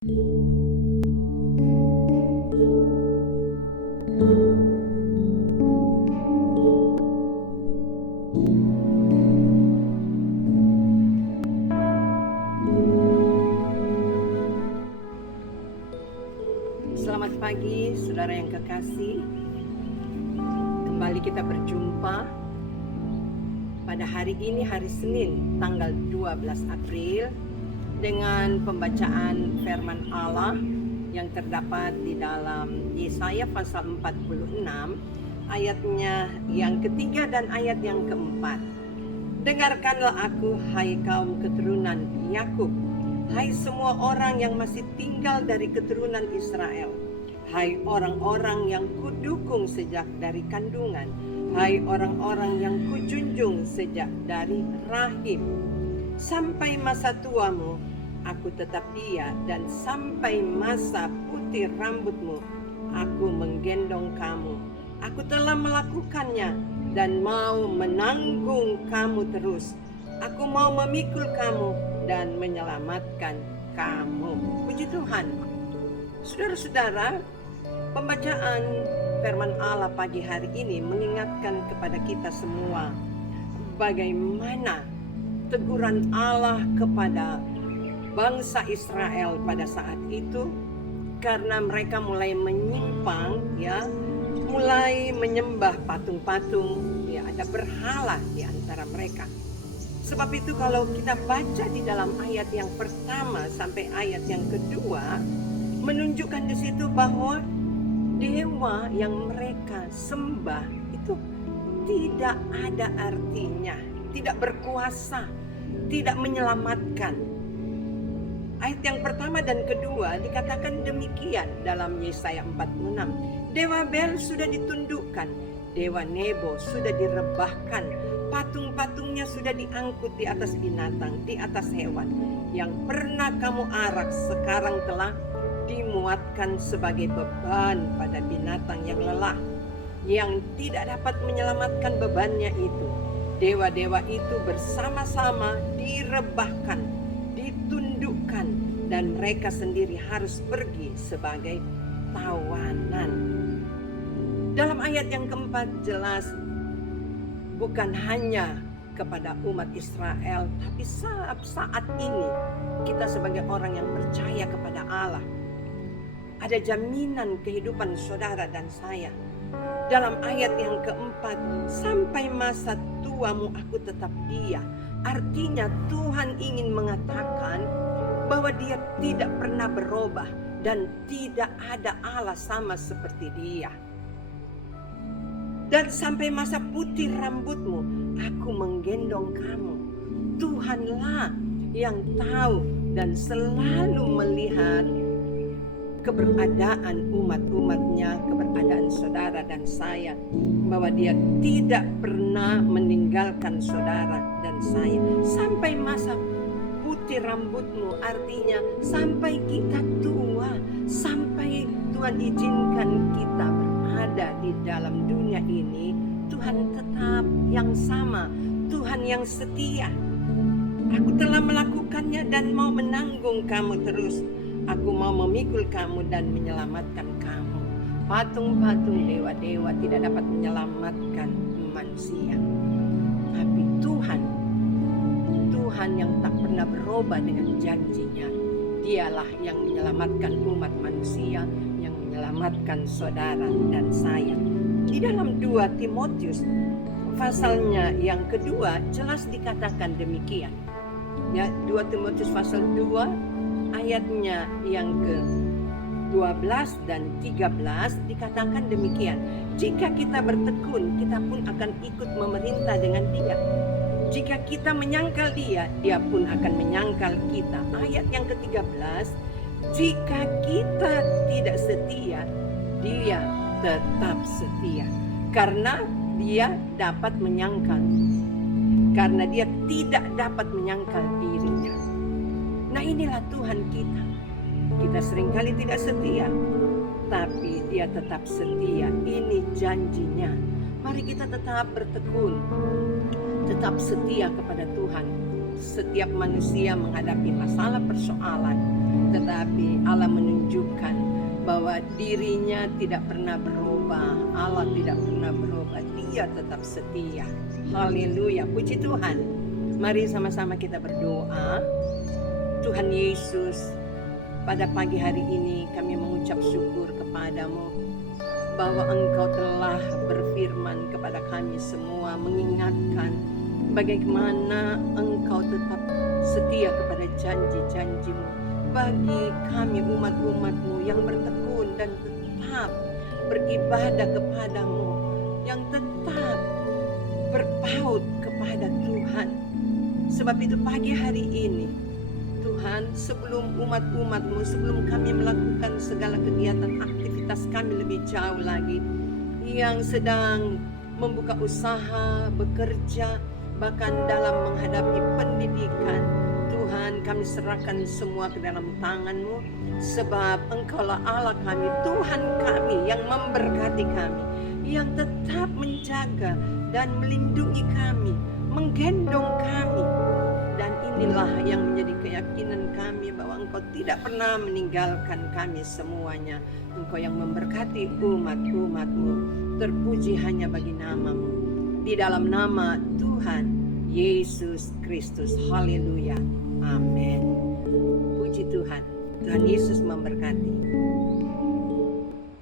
Selamat pagi, saudara yang kekasih. Kembali kita berjumpa pada hari ini, hari Senin, tanggal 12 April, dengan pembacaan firman Allah yang terdapat di dalam Yesaya pasal 46, ayatnya yang ketiga dan ayat yang keempat. Dengarkanlah aku, hai kaum keturunan Yakub, hai semua orang yang masih tinggal dari keturunan Israel, hai orang-orang yang kudukung sejak dari kandungan, hai orang-orang yang kujunjung sejak dari rahim. Sampai masa tuamu, aku tetap dia, dan sampai masa putih rambutmu, aku menggendong kamu. Aku telah melakukannya dan mau menanggung kamu terus. Aku mau memikul kamu dan menyelamatkan kamu. Puji Tuhan. Saudara-saudara, pembacaan firman Allah pagi hari ini mengingatkan kepada kita semua bagaimana teguran Allah kepada bangsa Israel pada saat itu, karena mereka mulai menyimpang, mulai menyembah patung-patung, ada berhala di antara mereka. Sebab itu kalau kita baca di dalam ayat yang pertama sampai ayat yang kedua, menunjukkan di situ bahwa dewa yang mereka sembah itu tidak ada artinya, tidak berkuasa, tidak menyelamatkan. Ayat yang pertama dan kedua dikatakan demikian dalam Yesaya 46. Dewa Bel sudah ditundukkan, dewa Nebo sudah direbahkan, patung-patungnya sudah diangkut di atas binatang, di atas hewan. Yang pernah kamu arak sekarang telah dimuatkan sebagai beban pada binatang yang lelah, yang tidak dapat menyelamatkan bebannya itu. Dewa-dewa itu bersama-sama direbahkan, ditundukkan, dan mereka sendiri harus pergi sebagai tawanan. Dalam ayat yang keempat jelas bukan hanya kepada umat Israel, tapi saat ini kita sebagai orang yang percaya kepada Allah, ada jaminan kehidupan saudara dan saya. Dalam ayat yang keempat, sampai masa tuamu aku tetap dia. Artinya Tuhan ingin mengatakan bahwa dia tidak pernah berubah dan tidak ada Allah sama seperti dia. Dan sampai masa putih rambutmu, aku menggendong kamu. Tuhanlah yang tahu dan selalu melihat keberadaan umat-umatnya, keberadaan saudara dan saya, bahwa dia tidak pernah meninggalkan saudara dan saya. Sampai masa putih rambutmu, artinya sampai kita tua, sampai Tuhan izinkan kita berada di dalam dunia ini, Tuhan tetap yang sama, Tuhan yang setia. Aku telah melakukannya dan mau menanggung kamu terus. Aku mau memikul kamu dan menyelamatkan kamu. Patung-patung dewa-dewa tidak dapat menyelamatkan manusia, tapi Tuhan yang tak pernah berubah dengan janjinya, dialah yang menyelamatkan umat manusia, yang menyelamatkan saudara dan saya. Di dalam 2 Timotius pasalnya yang kedua jelas dikatakan demikian. 2 Timotius pasal 2 ayatnya yang ke-12 dan 13 dikatakan demikian. Jika kita bertekun, kita pun akan ikut memerintah dengan dia. Jika kita menyangkal dia, dia pun akan menyangkal kita. Ayat yang ke-13, jika kita tidak setia, dia tetap setia. Karena dia dapat menyangkal. Karena dia tidak dapat menyangkal dirinya. Nah, inilah Tuhan kita. Kita seringkali tidak setia, tapi dia tetap setia. Ini janjinya. Mari kita tetap bertekun, tetap setia kepada Tuhan. Setiap manusia menghadapi masalah persoalan, tetapi Allah menunjukkan bahwa dirinya tidak pernah berubah. Allah tidak pernah berubah, Dia tetap setia. Haleluya, puji Tuhan. Mari sama-sama kita berdoa. Tuhan Yesus, pada pagi hari ini kami mengucap syukur kepadamu bahwa Engkau telah berfirman kepada kami semua, mengingatkan bagaimana Engkau tetap setia kepada janji-janji-Mu bagi kami umat-umat-Mu yang bertekun dan tetap beribadah kepadamu, yang tetap berpaut kepada Tuhan. Sebab itu pagi hari ini Tuhan, sebelum umat-umat-Mu, sebelum kami melakukan segala kegiatan aktivitas kami lebih jauh lagi, yang sedang membuka usaha, bekerja, bahkan dalam menghadapi pendidikan, Tuhan, kami serahkan semua ke dalam tangan-Mu, sebab Engkaulah Allah kami, Tuhan kami yang memberkati kami, yang tetap menjaga dan melindungi kami, menggendong kami. Dan inilah yang menjadi keyakinan kami bahwa Engkau tidak pernah meninggalkan kami semuanya. Engkau yang memberkati umat-umat-Mu. Terpuji hanya bagi nama-Mu. Di dalam nama Tuhan Yesus Kristus. Haleluya. Amin. Puji Tuhan. Tuhan Yesus memberkati.